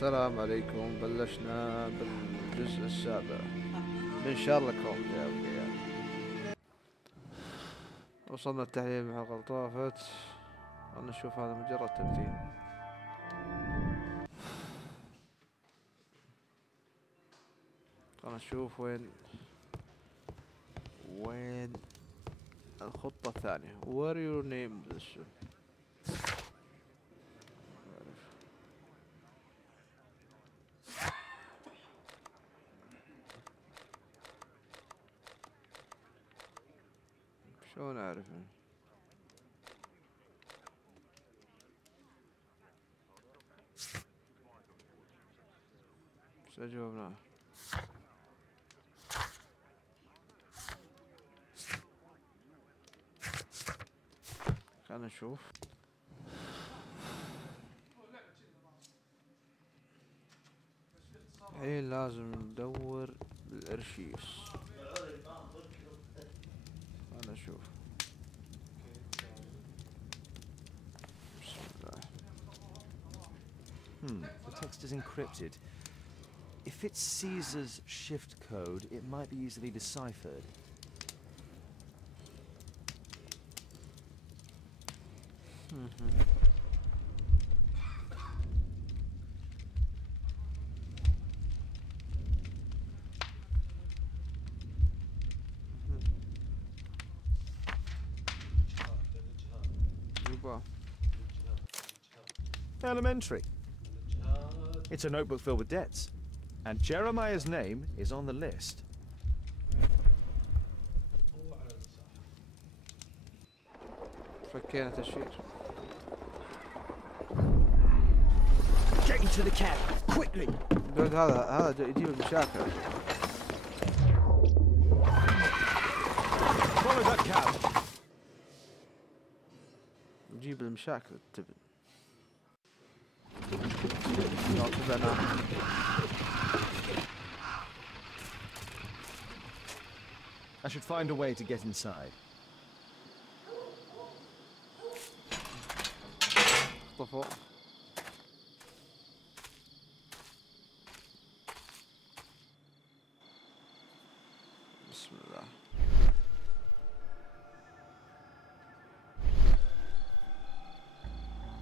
السلام عليكم. بلشنا بالجزء السابع من شارلوك هولمز يا أولياء. وصلنا التحليل مع الغلطافة. خلنا نشوف، هذا مجرد تمثيل. خلنا نشوف وين الخطة الثانية. What are your name this? شلون أعرف؟ بس أجاوبنا. خلنا نشوف. الحين لازم ندور بالارشيفs. خلنا نشوف. بسم الله. The text is encrypted. If it's Caesar's shift code, it might be easily deciphered. Elementary. It's a notebook filled with debts. And Jeremiah's name is on the list. فكينا تشفير. Get into the cab, quickly! دود هذا يجيب المشاكل. Follow that cab. يجيب المشاكل التبن. تبعنا. I should find a way to get inside. طفو. بسم الله.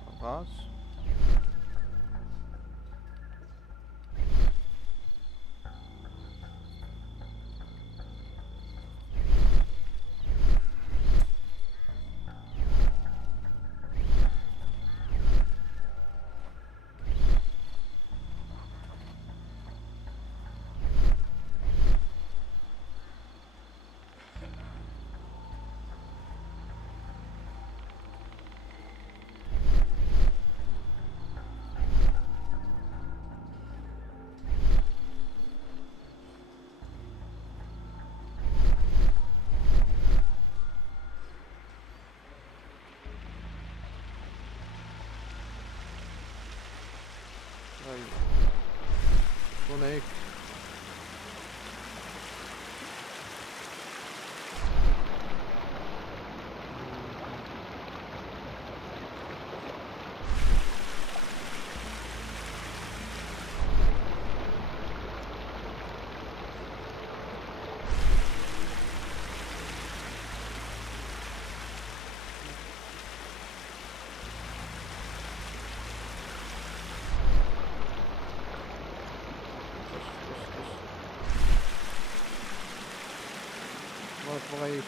الغاز. هناك بغيت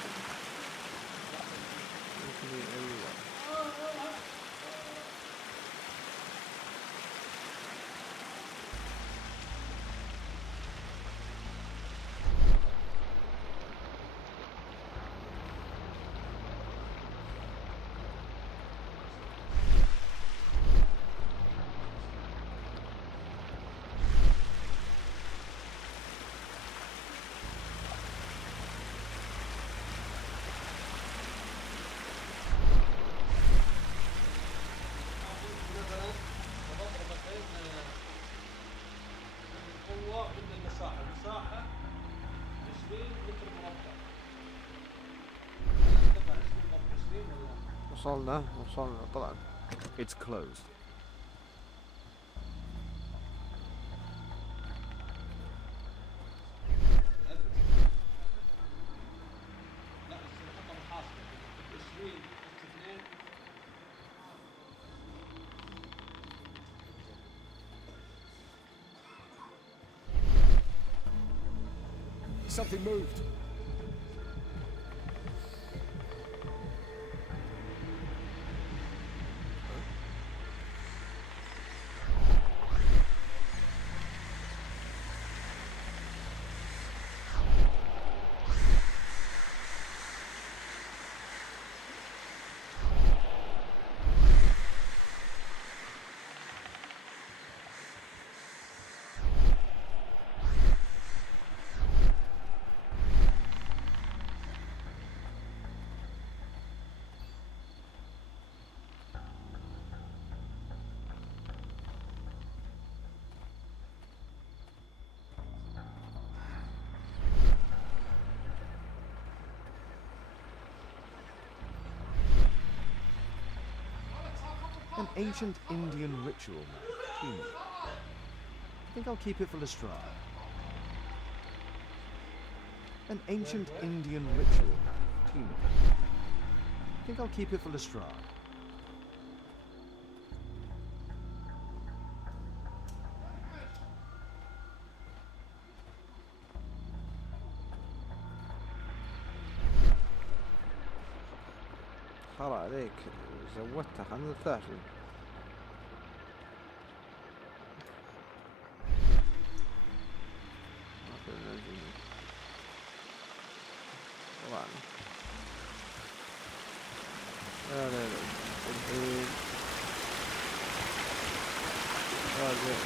وصلنا طبعا. It's closed. Something moved. An ancient Indian ritual map. I think I'll keep it for Lestrade. An ancient Indian ritual map. I think I'll keep it for Lestrade. خرا عليك زودتها 15. طبعا لا الحين راجع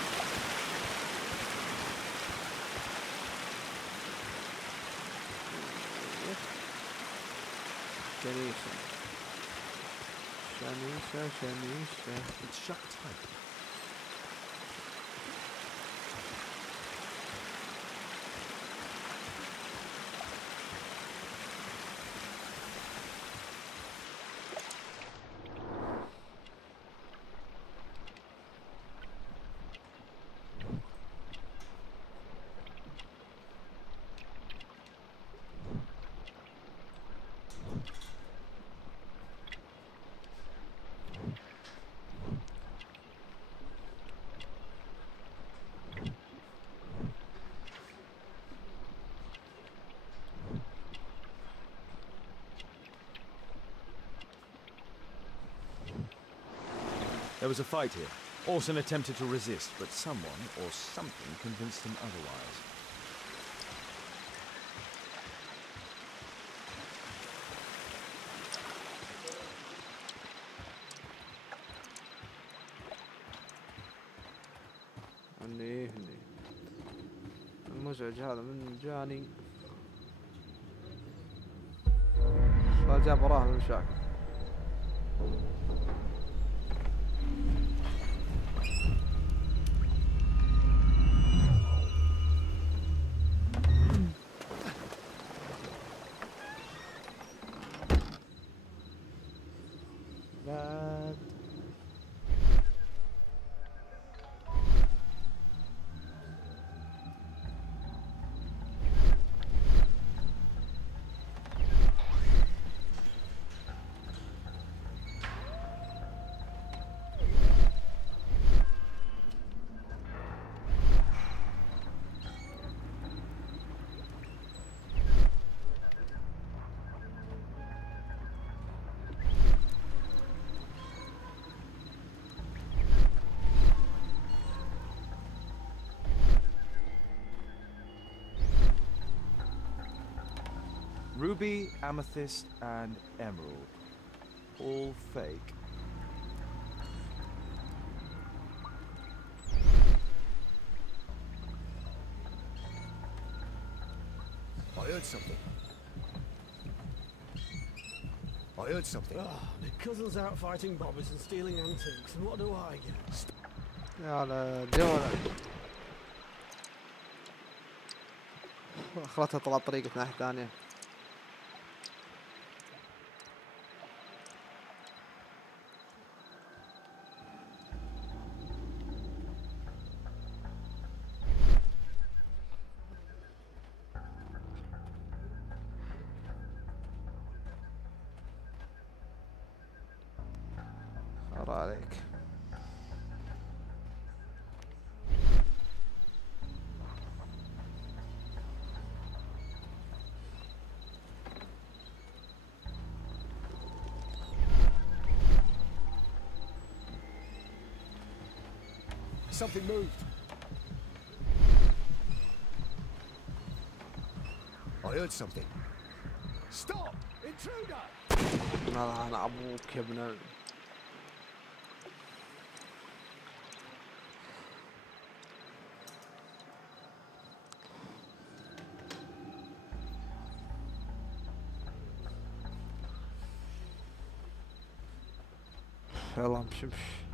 كنيسة شنيسة It's shut tight. There was a fight here. Orson attempted to resist, but someone or something convinced him otherwise. هني المزعج هذا من جاني جاب وراه المشاكل. Ruby, amethyst, and emerald. All fake. I heard something. I heard something. My cousin's out fighting bobbers and stealing antiques, and what do I get? يا الجولة اخرتها طلعت طريقة ناحية ثانية. خرا عليك. Something moved. I heard something. Stop! Intruder! أنا أبوك يا ابن يلا امشي امشي.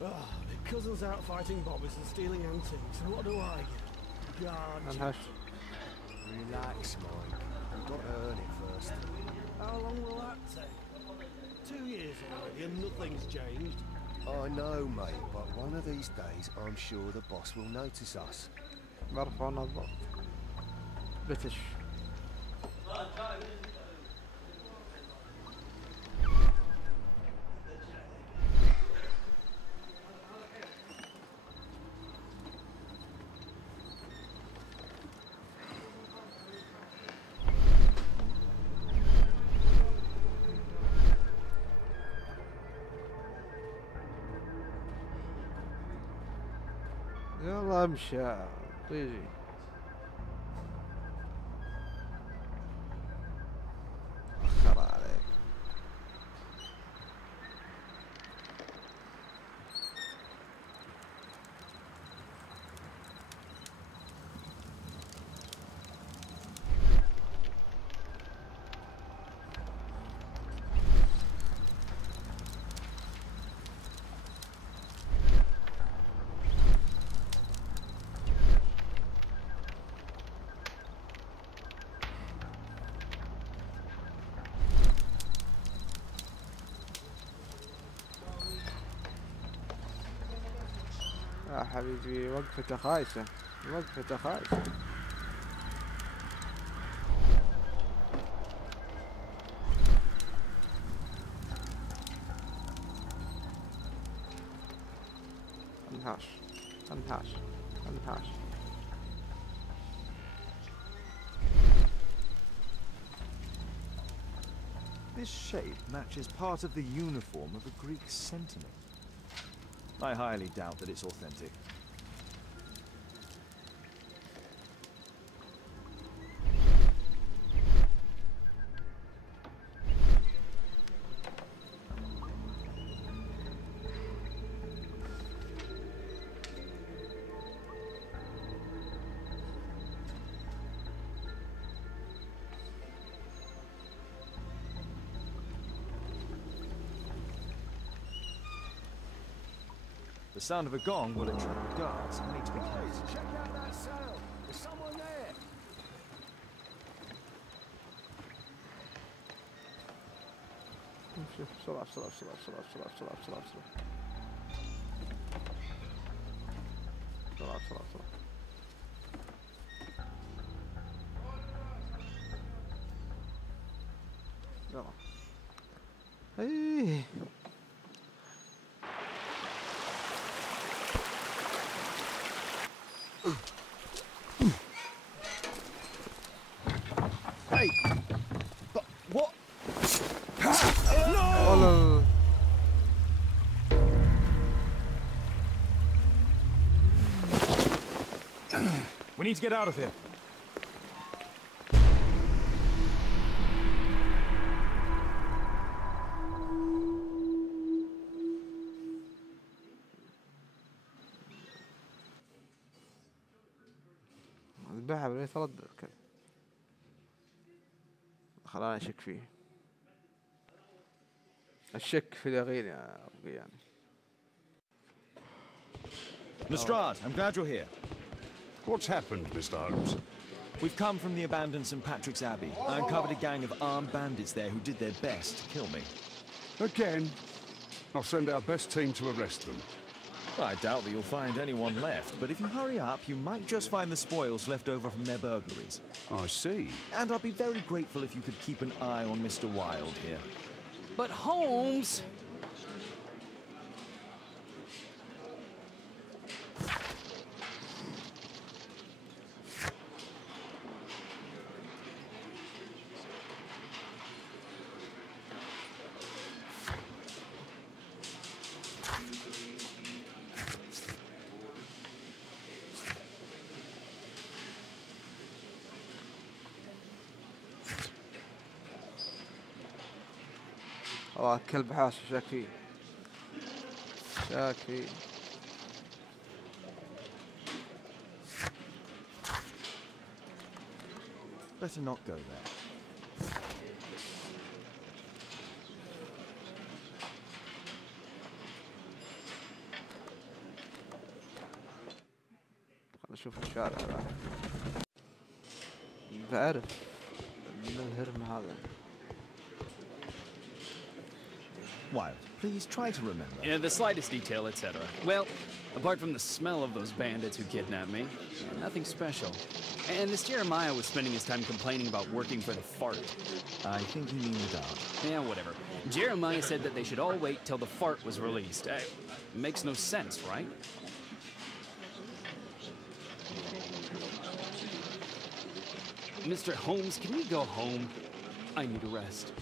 My cousin's out fighting bobbies and stealing antiques, and what do I get? God. انهش. Relax, Mike. You've got to earn it first. How long will that take? 2 years already and nothing's changed. I know, mate, but one of these days I'm sure the boss will notice us. برفع نظر. بتش. يلا امشي يا طيجي. خرا عليك. يا حبيبي وقفته خايسة، وقفته خايسة. انهاش انهاش انهاش. This shape matches part of the uniform of a Greek sentinel. I highly doubt that it's authentic. The sound of a gong will attract the guards. I need to be careful. Check out that sound. There's someone there. امشي بسرعة بسرعة بسرعة بسرعة بسرعة بسرعة بسرعة بسرعة. بسرعة بسرعة بسرعة. يلا. ايه. Hey! But what? والله. We need to get out of here. البحر بدي يتردد كذا. خلاني اشك فيه. الشك في اليقين يا ابوي يعني. Lestrade, I'm glad you're here. What's happened, Mr. Holmes? We've come from the abandoned St. Patrick's Abbey. I uncovered a gang of armed bandits there who did their best to kill me. Again? I'll send our best team to arrest them. I doubt that you'll find anyone left, but if you hurry up, you might just find the spoils left over from their burglaries. I see. And I'd be very grateful if you could keep an eye on Mr. Wilde here. But Holmes! والله كلب حاس شاكي شاكي. Better not go there. خلنا نشوف الشارع بعد. بعرف من الهرم هذا. Wild, please try to remember. Yeah, the slightest detail, etc. Well, apart from the smell of those bandits who kidnapped me, nothing special. And this Jeremiah was spending his time complaining about working for the fart. I think you mean the dog. Yeah, whatever. Jeremiah said that they should all wait till the fart was released. Makes no sense, right? Mr. Holmes, can we go home? I need a rest.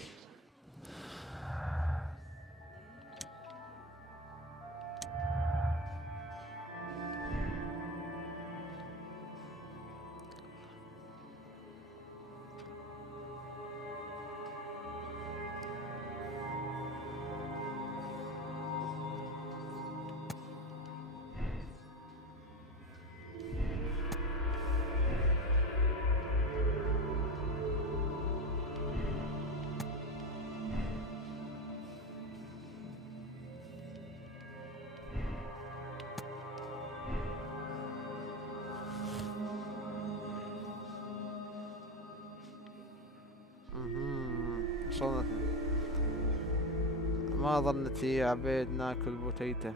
وصلنا. ما ظنتي يا عبيد ناكل بوتيته.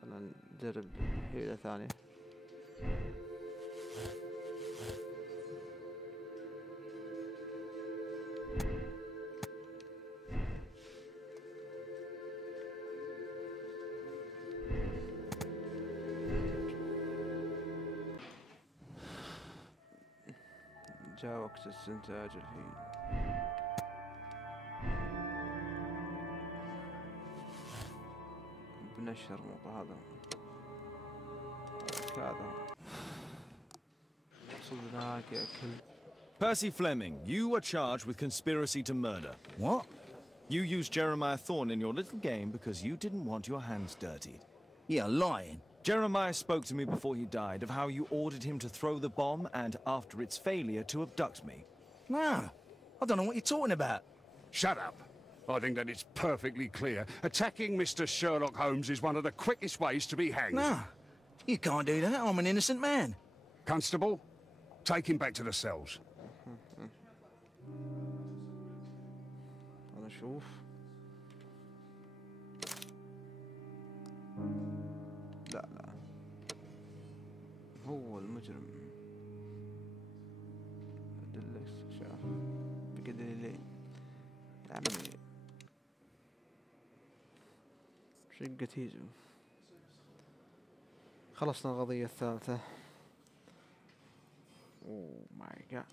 خلنا نجرب حيلة ثانية. جاء وقت استنتاج الحين. بنشر مو هذا هذا صدناك يا كلب. Percy Fleming, you are charged with conspiracy to murder. What? You used Jeremiah Thorne in your little game because you didn't want your hands dirtied. Yeah, lying. Jeremiah spoke to me before he died of how you ordered him to throw the bomb and, after its failure, to abduct me. Nah, I don't know what you're talking about. Shut up. I think that it's perfectly clear. Attacking Mr. Sherlock Holmes is one of the quickest ways to be hanged. Nah, you can't do that. I'm an innocent man. Constable, take him back to the cells. أنا أشوف. لا هو المجرم. أدلة استكشاف بقدليلين. عمي شقة هيزو. خلصنا القضية الثالثة. Oh my god.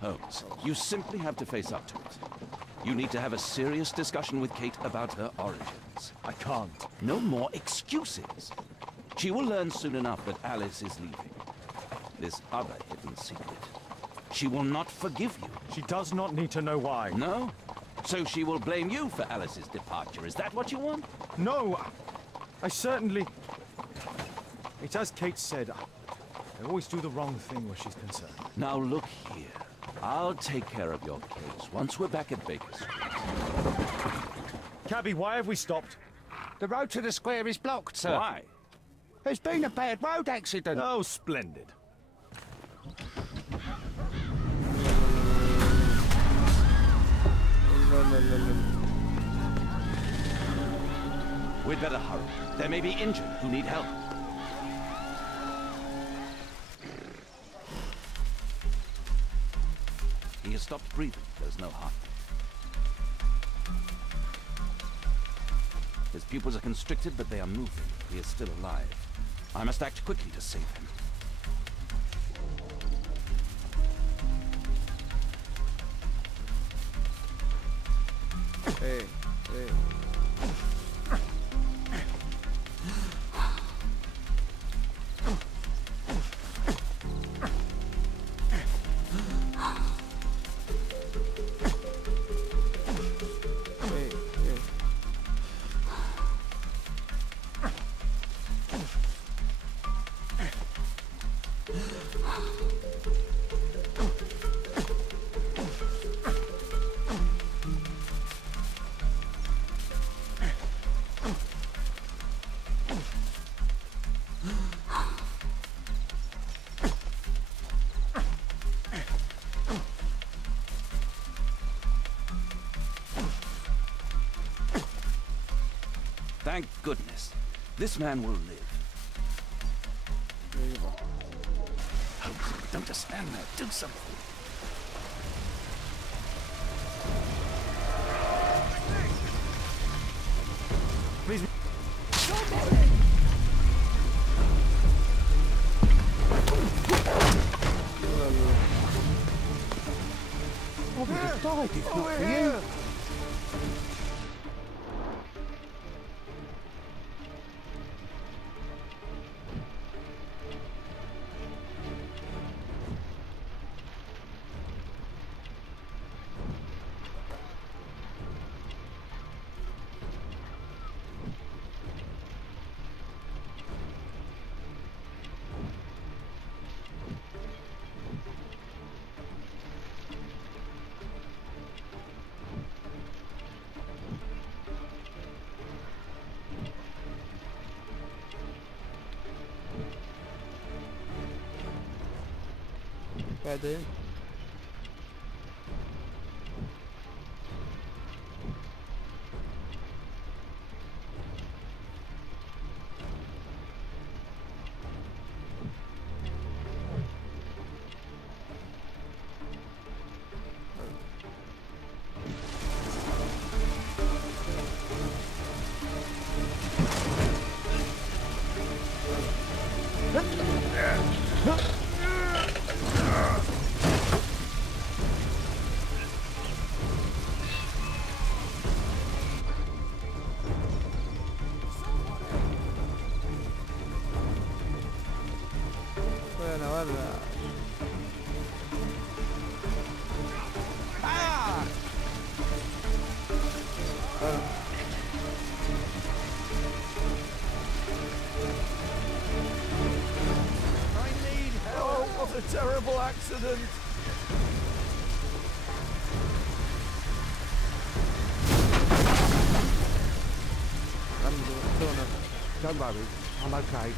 Holmes, you simply have to face up to it. You need to have a serious discussion with Kate about her origins. I can't. No more excuses. She will learn soon enough that Alice is leaving. This other hidden secret. She will not forgive you. She does not need to know why. No? So she will blame you for Alice's departure. Is that what you want? No! I certainly... It's as Kate said, I always do the wrong thing where she's concerned. Now look here. I'll take care of your case once we're back at Baker Street. Cabby, why have we stopped? The road to the square is blocked, sir. Why? There's been a bad road accident. Oh, splendid. We'd better hurry. There may be injured who need help. He has stopped breathing. There's no heart. His pupils are constricted, but they are moving. He is still alive. I must act quickly to save him. Hey. Thank goodness. This man will live. ايوه. Holmes, don't just stand there. Do something. Please. I would have died if not for you. بعدين وين ولا I need help! Oh, what a terrible accident! Don't worry, I'm okay.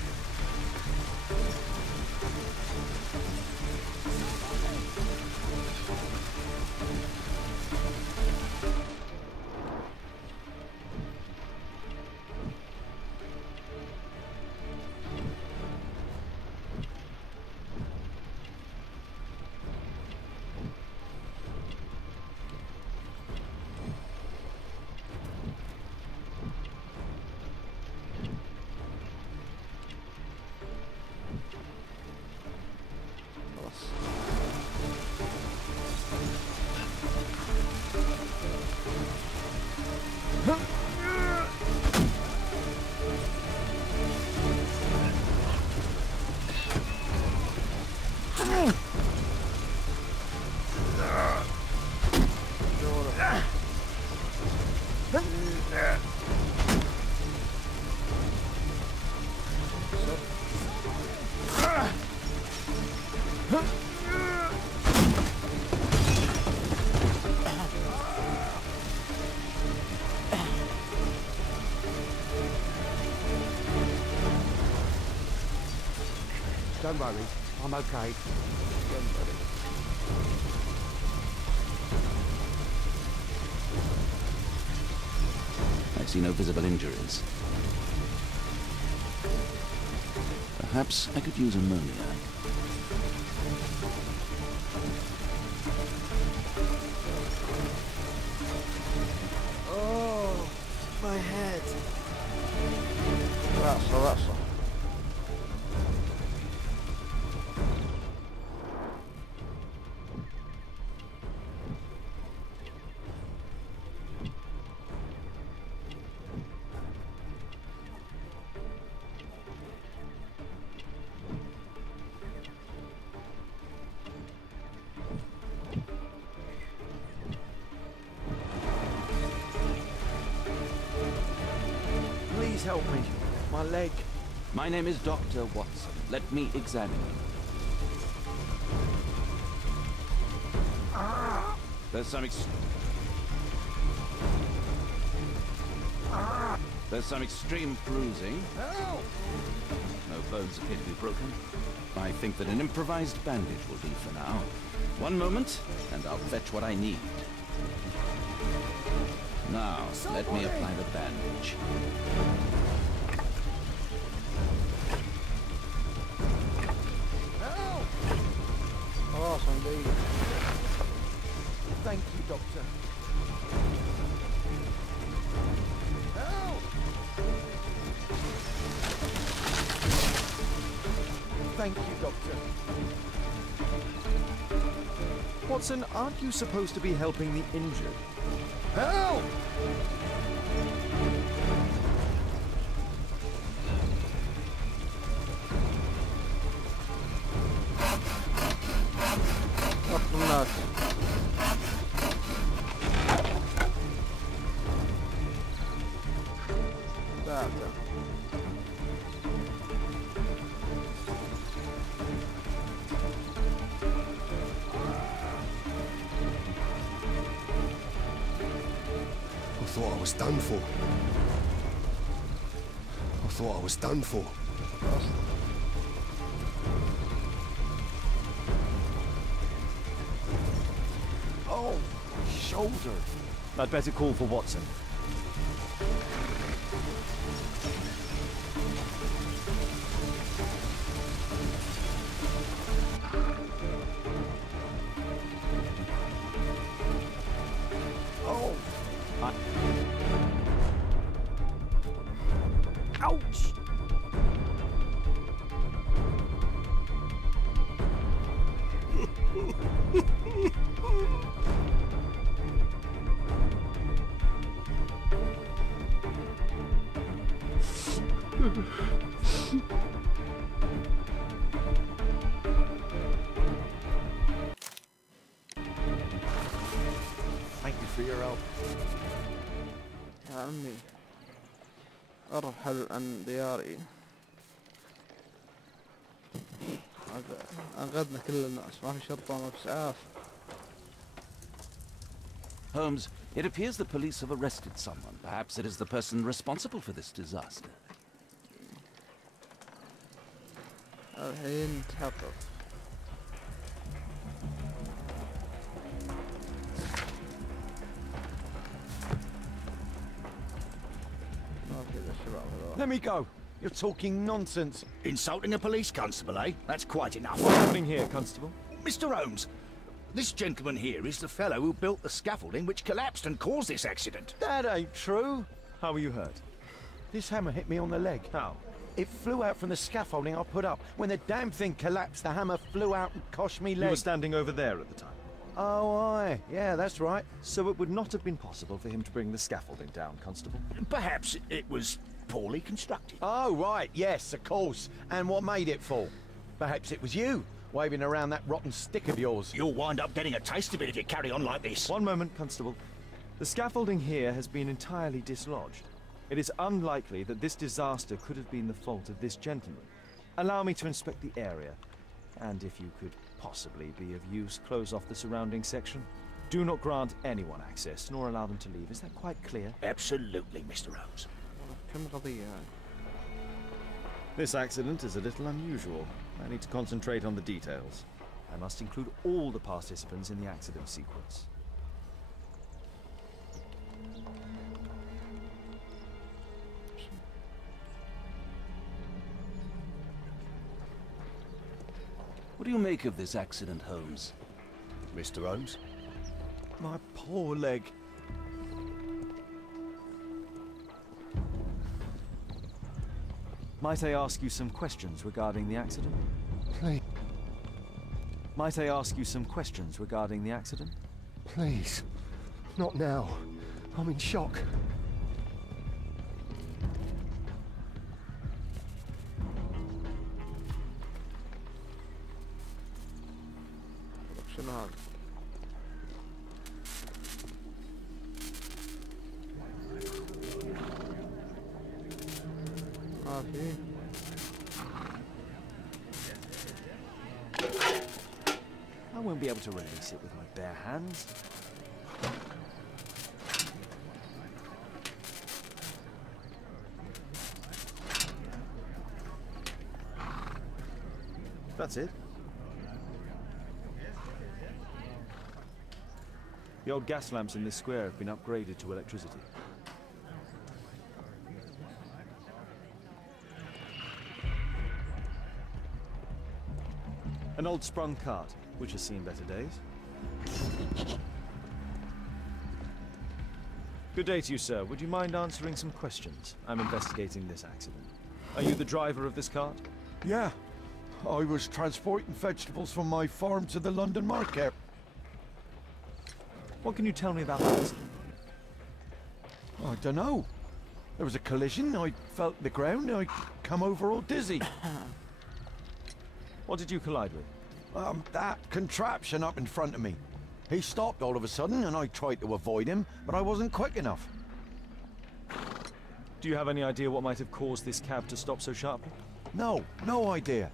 Don't worry, I'm okay. I see no visible injuries. Perhaps I could use ammonia. Oh, my head. راسه. Please help me. My leg. My name is Dr. Watson. Let me examine you. There's some extreme bruising. No bones appear to be broken. I think that an improvised bandage will do for now. One moment, and I'll fetch what I need. Now, let me apply the bandage. Help! خلاص ندير. Thank you, Doctor. Help! Thank you, Doctor. Watson, aren't you supposed to be helping the injured? Help! وقت الناس. تعال. I thought I was done for. I thought I was done for. Oh, shoulder. I'd better call for Watson. Oh. Ouch! Thank you for your help. يا عمي ارحل عن دياري. انقذنا كل الناس، ما في شرطة ما في اسعاف. Holmes, it appears the police have arrested someone. Perhaps it is the person responsible for this disaster. الحين تحقق. ما في ذا الشباب هذول. Let me go. You're talking nonsense. Insulting a police constable, eh? That's quite enough. What's happening here, Constable? Mr. Holmes, this gentleman here is the fellow who built the scaffolding which collapsed and caused this accident. That ain't true. How were you hurt? This hammer hit me on the leg. How? It flew out from the scaffolding I put up. When the damn thing collapsed, the hammer flew out and cost me leg. You were standing over there at the time. Oh, aye. Yeah, that's right. So it would not have been possible for him to bring the scaffolding down, Constable? Perhaps it was poorly constructed. Oh, right. Yes, of course. And what made it fall? Perhaps it was you, waving around that rotten stick of yours. You'll wind up getting a taste of it if you carry on like this. One moment, Constable. The scaffolding here has been entirely dislodged. It is unlikely that this disaster could have been the fault of this gentleman. Allow me to inspect the area, and if you could possibly be of use, close off the surrounding section. Do not grant anyone access, nor allow them to leave. Is that quite clear? Absolutely, Mr. Holmes. كم قضية هاي؟ This accident is a little unusual. I need to concentrate on the details. I must include all the participants in the accident sequence. What do you make of this accident, Holmes? Mr. Holmes? My poor leg. Might I ask you some questions regarding the accident? Please, Might I ask you some questions regarding the accident? please. Not now. I'm in shock. شنو هذا؟ ما في. I won't be able to release it with my bare hands. That's it. The old gas lamps in this square have been upgraded to electricity. An old sprung cart, which has seen better days. Good day to you, sir. Would you mind answering some questions? I'm investigating this accident. Are you the driver of this cart? Yeah. I was transporting vegetables from my farm to the London market. What can you tell me about the accident? I don't know. There was a collision, I felt the ground, I come over all dizzy. What did you collide with? That contraption up in front of me. He stopped all of a sudden and I tried to avoid him, but I wasn't quick enough. Do you have any idea what might have caused this cab to stop so sharply? No, no idea.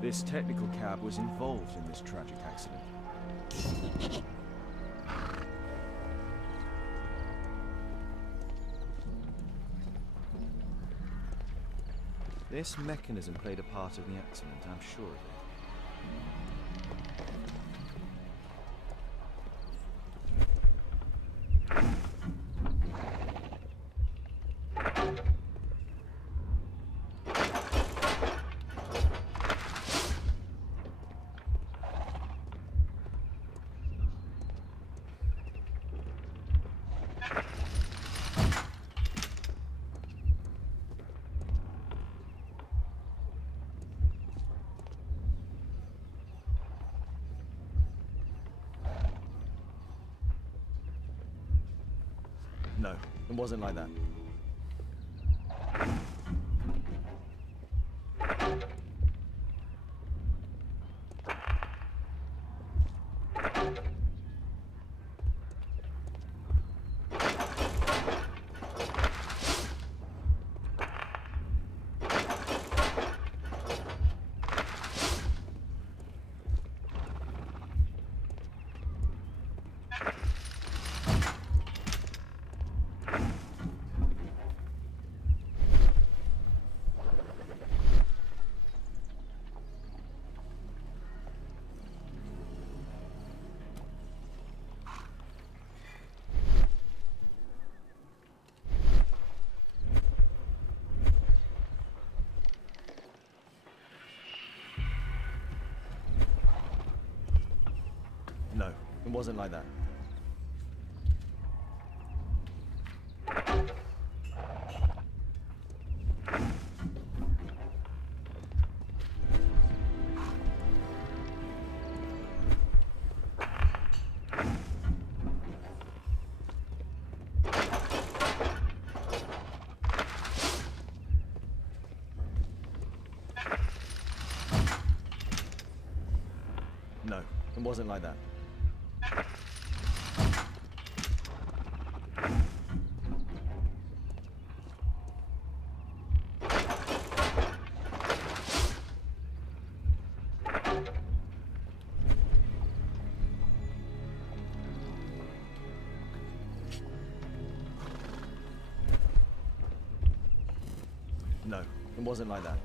This technical cab was involved in this tragic accident. This mechanism played a part in the accident, I'm sure of it. No, it wasn't like that. No, it wasn't like that. No, it wasn't like that. No, it wasn't like that.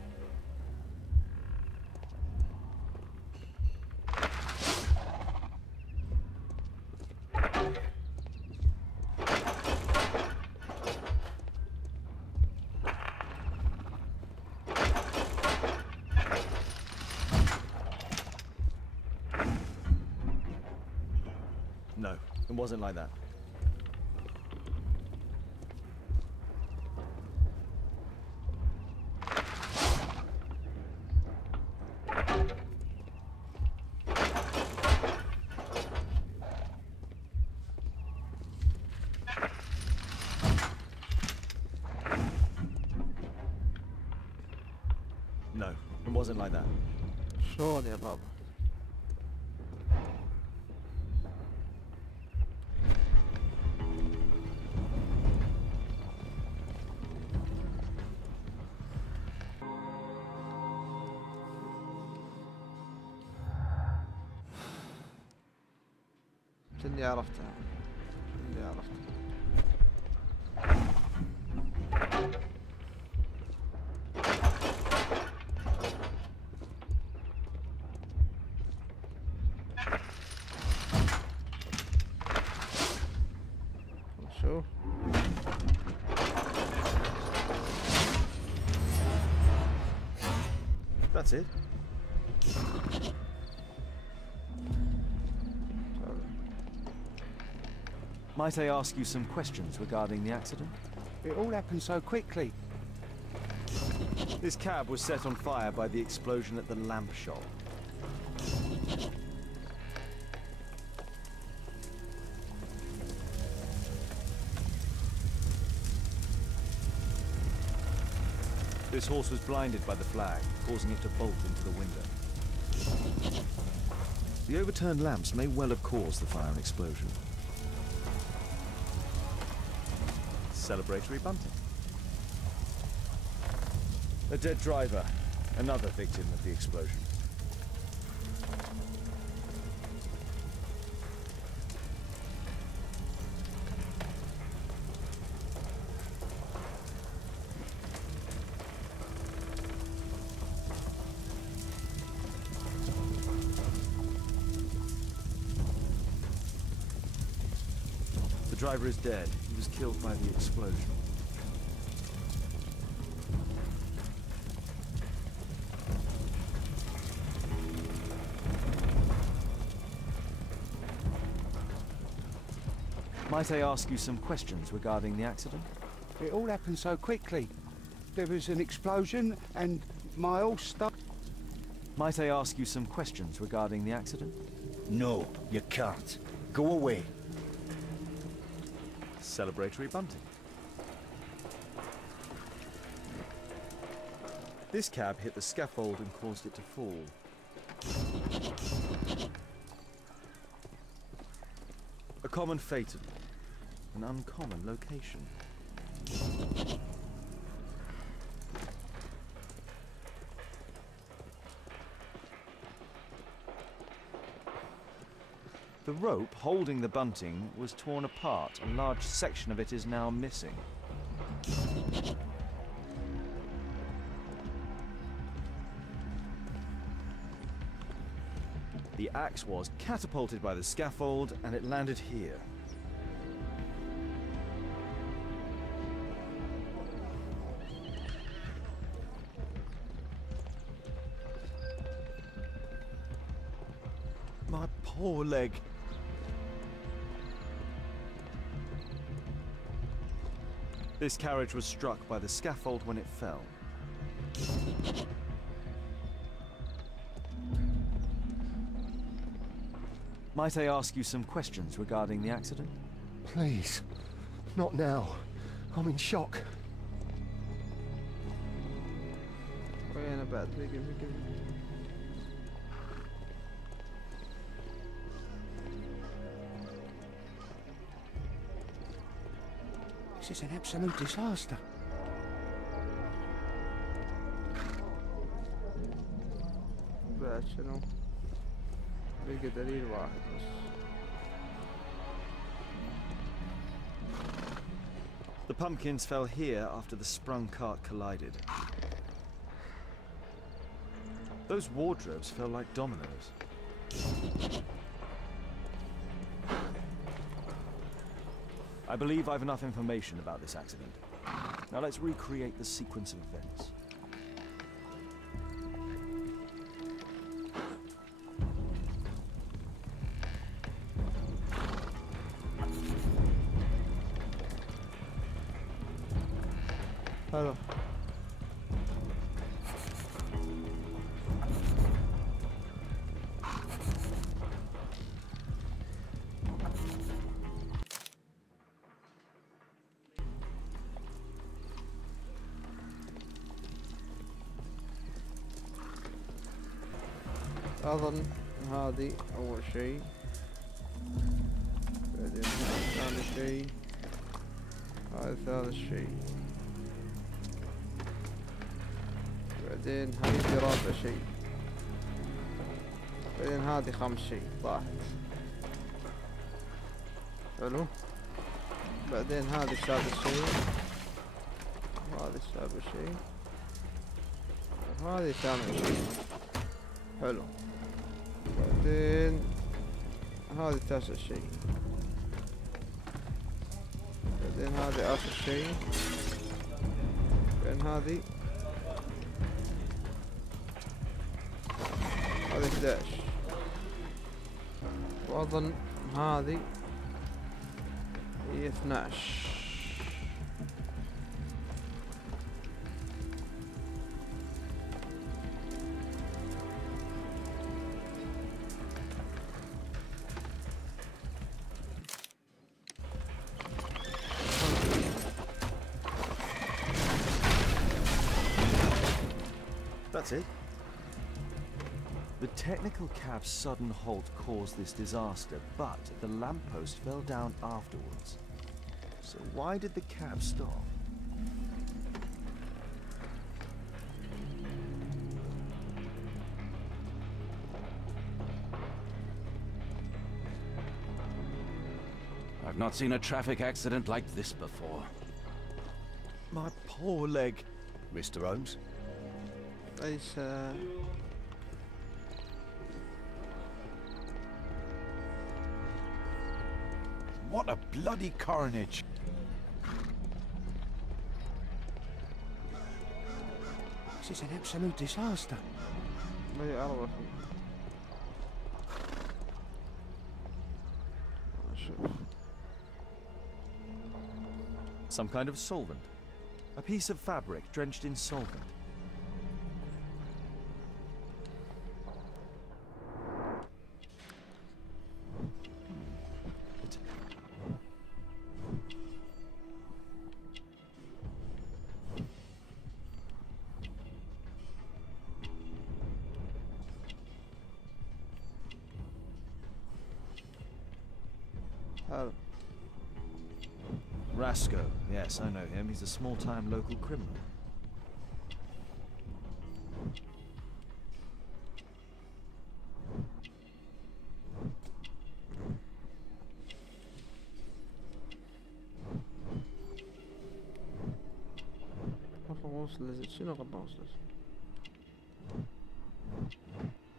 No, it wasn't like that. No, it wasn't like that. شلون يا بابا؟ كني عرفتها. كني عرفتها. That's it. Might I ask you some questions regarding the accident? It all happened so quickly. This cab was set on fire by the explosion at the lamp shop. This horse was blinded by the flag, causing it to bolt into the window. The overturned lamps may well have caused the fire and explosion. Celebratory bunting. A dead driver, another victim of the explosion. The driver is dead. He was killed by the explosion. Might I ask you some questions regarding the accident? It all happened so quickly. There was an explosion and my horse stopped. Might I ask you some questions regarding the accident? No, you can't. Go away. Celebratory bunting. This cab hit the scaffold and caused it to fall. A common fatal. An uncommon location. The rope holding the bunting was torn apart. A large section of it is now missing. The axe was catapulted by the scaffold and it landed here. My poor leg. This carriage was struck by the scaffold when it fell. Might I ask you some questions regarding the accident? Please, not now. I'm in shock. وين بعد بقي This is an absolute disaster. بعد شنو؟ بقي دليل واحد بس. The pumpkins fell here after the sprung cart collided. Those wardrobes fell like dominoes. I believe I've enough information about this accident. Now let's recreate the sequence of events. حلو. أظن هذه أول شيء، بعدين هذا ثاني شيء، هذا ثالث شيء، بعدين هذه رابع شيء، بعدين هذه خامس شيء طاحت. حلو. بعدين هذه سادس شيء، وهذه سابع شيء، وهذه ثامن شيء. حلو. بعدين هذه تاسع شيء، بعدين هذه آخر شيء، بعدين هذه هذه 11 وأظن هذه هي 12. That's it. The technical cab's sudden halt caused this disaster, but the lamppost fell down afterwards. So why did the cab stop? I've not seen a traffic accident like this before. My poor leg. Mr. Holmes? ليس What a bloody carnage! This is an absolute disaster. ما هي أروع. شوف. Some kind of solvent. A piece of fabric drenched in solvent. Rasco. Yes, I know him. He's a small-time local criminal.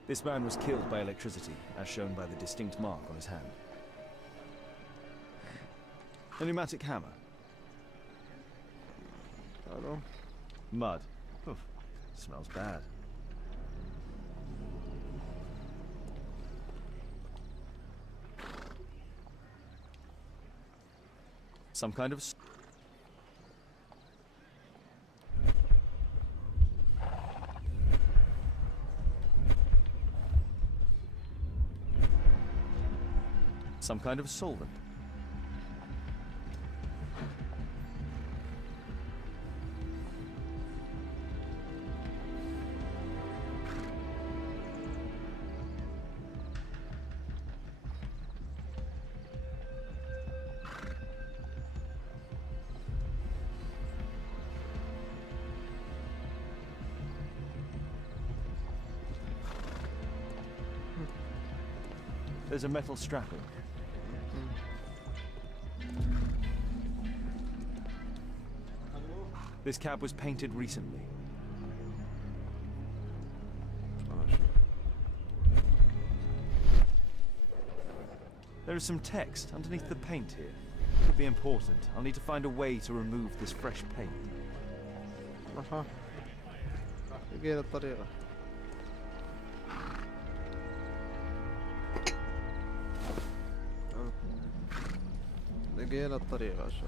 This man was killed by electricity, as shown by the distinct mark on his hand. A pneumatic hammer. Hello. Mud. Oof. Smells bad. Some kind of... Some kind of solvent. There's a metal strapping. This cab was painted recently. There is some text underneath the paint here. Could be important. I'll need to find a way to remove this fresh paint. أها. لقينا الطريقة. لقينا الطريقة شو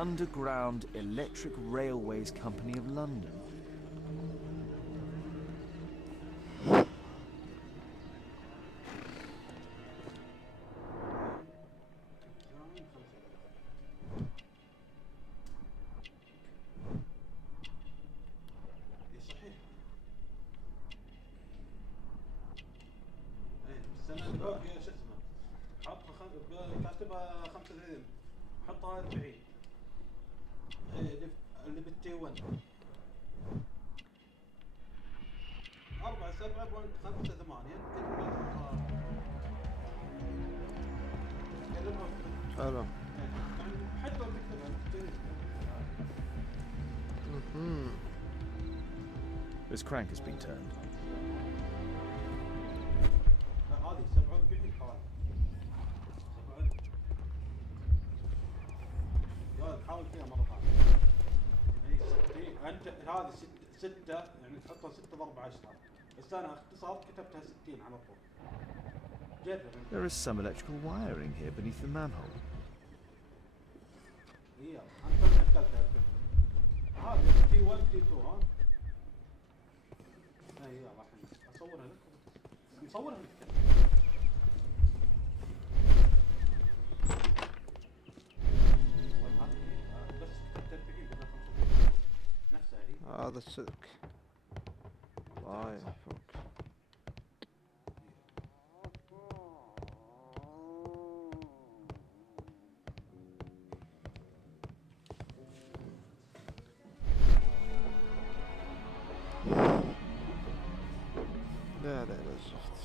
Underground Electric Railways Company of London. لا. شو اسمه حط كاتبها 35 حطها 40 اللي بالتي 1 47.58 حلو. حتى لو تكتبها This crank has been turned. هذه 47 حوالي 70 حاول فيها مرة ثانية يعني 60 أنت هذه 6 يعني تحطها 6 ضرب 10 بس أنا اختصار كتبتها 60 على طول جرب. There is some electrical wiring here beneath the manhole. هي أنت حطيتها هذه تي 1 تي 2 ها هي راح أصورها لك مصورها لك هذا السلك الله يعفوك. لا لا لا زفت.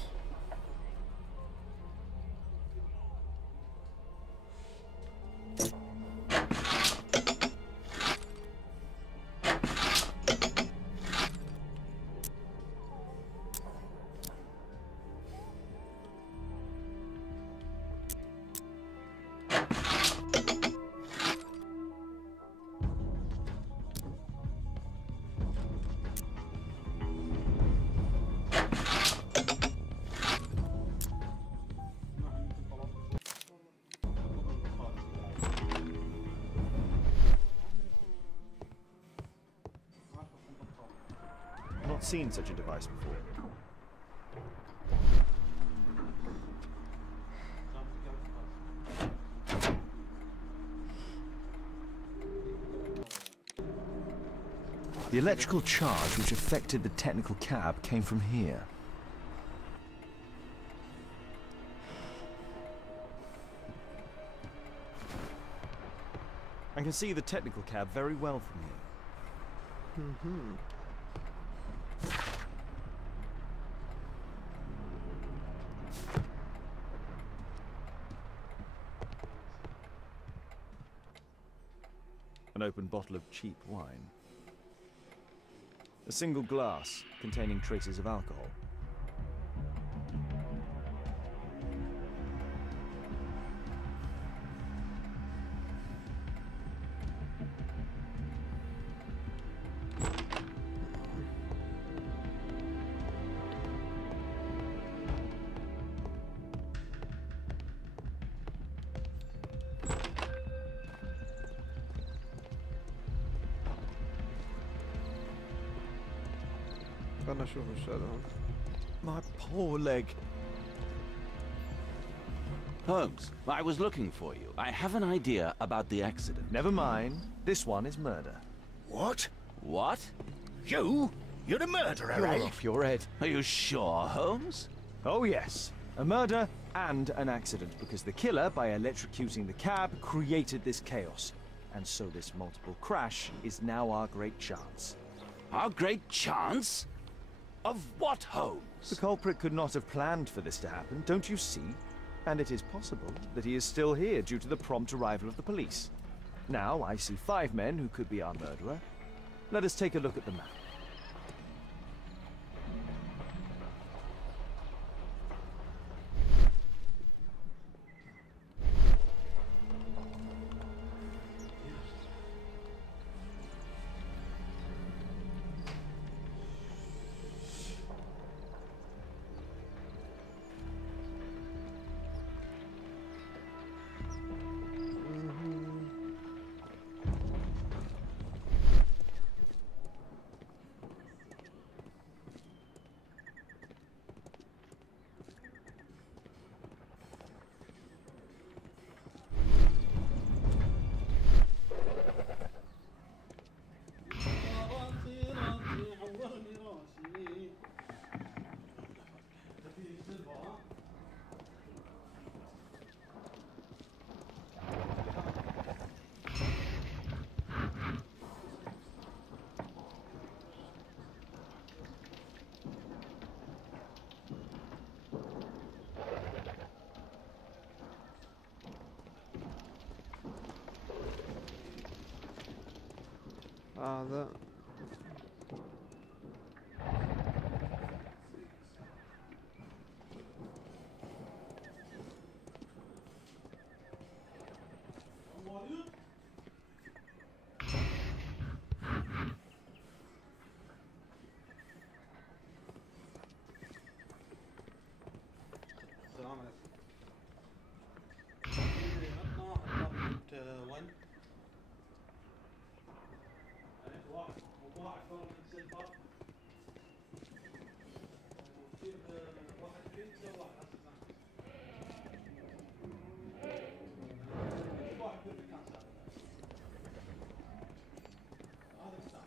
Not seen such a device before. The electrical charge which affected the technical cab came from here. I can see the technical cab very well from here. An open bottle of cheap wine. A single glass containing traces of alcohol. خلنا نشوف ايش هذا. My poor leg. Holmes, I was looking for you. I have an idea about the accident. Never mind. This one is murder. What? What? You? You're the murderer, You're eh? off your head. Are you sure, Holmes? Oh yes. A murder and an accident, because the killer, by electrocuting the cab, created this chaos. And so this multiple crash is now our great chance. Our great chance? Of what, Holmes? The culprit could not have planned for this to happen, don't you see? And it is possible that he is still here due to the prompt arrival of the police. Now I see 5 men who could be our murderer. Let us take a look at the map. هذا السلام عليكم. عطنا ابارتمنت 1. واحد فرق سيلفر. وفيه واحد بنت وواحد اساسا. واحد في المكان هذا الساعة.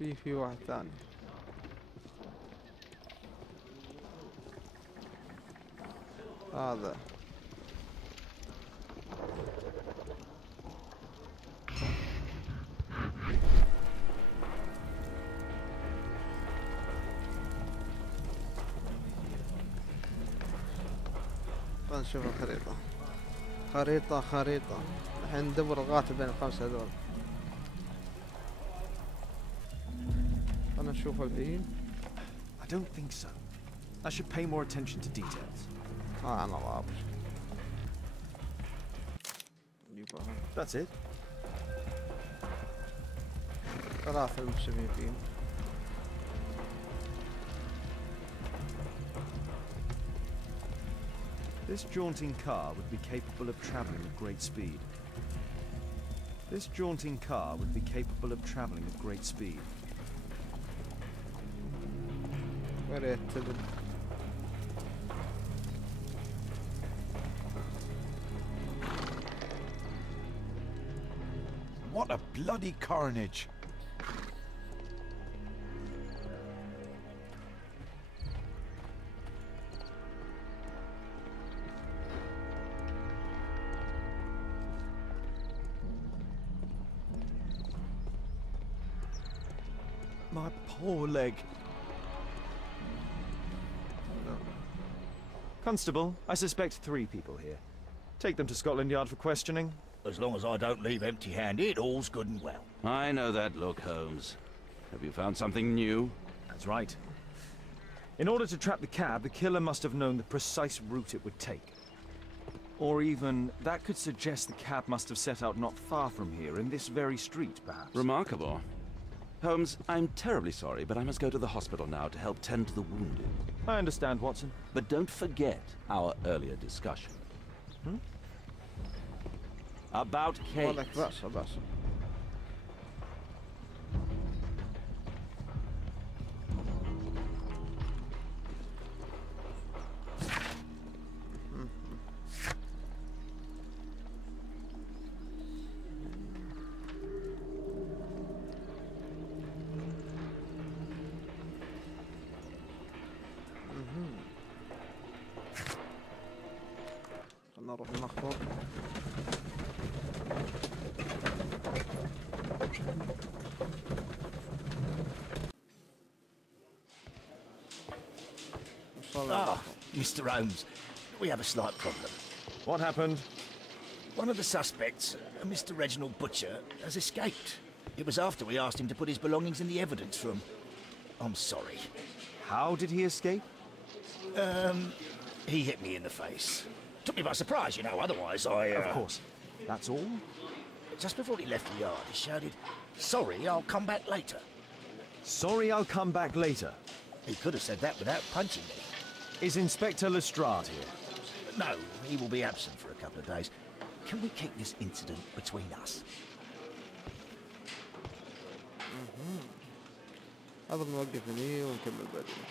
وين في واحد ثاني. هذا خلنا نشوف الخريطة. خريطة الحين ندور الغاتب بين الخمسة هذول. خلنا نشوف الحين. I don't think so. I should pay more attention to details. أنا رابط. That's it. 3 المشبيهين. This jaunting car would be capable of traveling at great speed. This jaunting car would be capable of traveling at great speed. وريت تبن. What a bloody carnage! My poor leg. Constable, I suspect 3 people here. Take them to Scotland Yard for questioning. As long as I don't leave empty-handed, all's good and well. I know that look, Holmes. Have you found something new? That's right. In order to trap the cab, the killer must have known the precise route it would take. Or even, that could suggest the cab must have set out not far from here, in this very street, perhaps. Remarkable. Holmes, I'm terribly sorry, but I must go to the hospital now to help tend to the wounded. I understand, Watson. But don't forget our earlier discussion. Hmm? About Kate. بس. خلنا نروح المخفر. Ah, Mr. Holmes, we have a slight problem. What happened? One of the suspects, Mr. Reginald Butcher, has escaped. It was after we asked him to put his belongings in the evidence room. I'm sorry. How did he escape? He hit me in the face. Took me by surprise, you know, otherwise I... Of course. That's all? Just before he left the yard, he shouted, "Sorry, I'll come back later." Sorry, I'll come back later. He could have said that without punching me. Is Inspector Lestrade here? No, he will be absent for a couple of days. Can we keep this incident between us? هذا بنوقف هني ونكمل بعدين.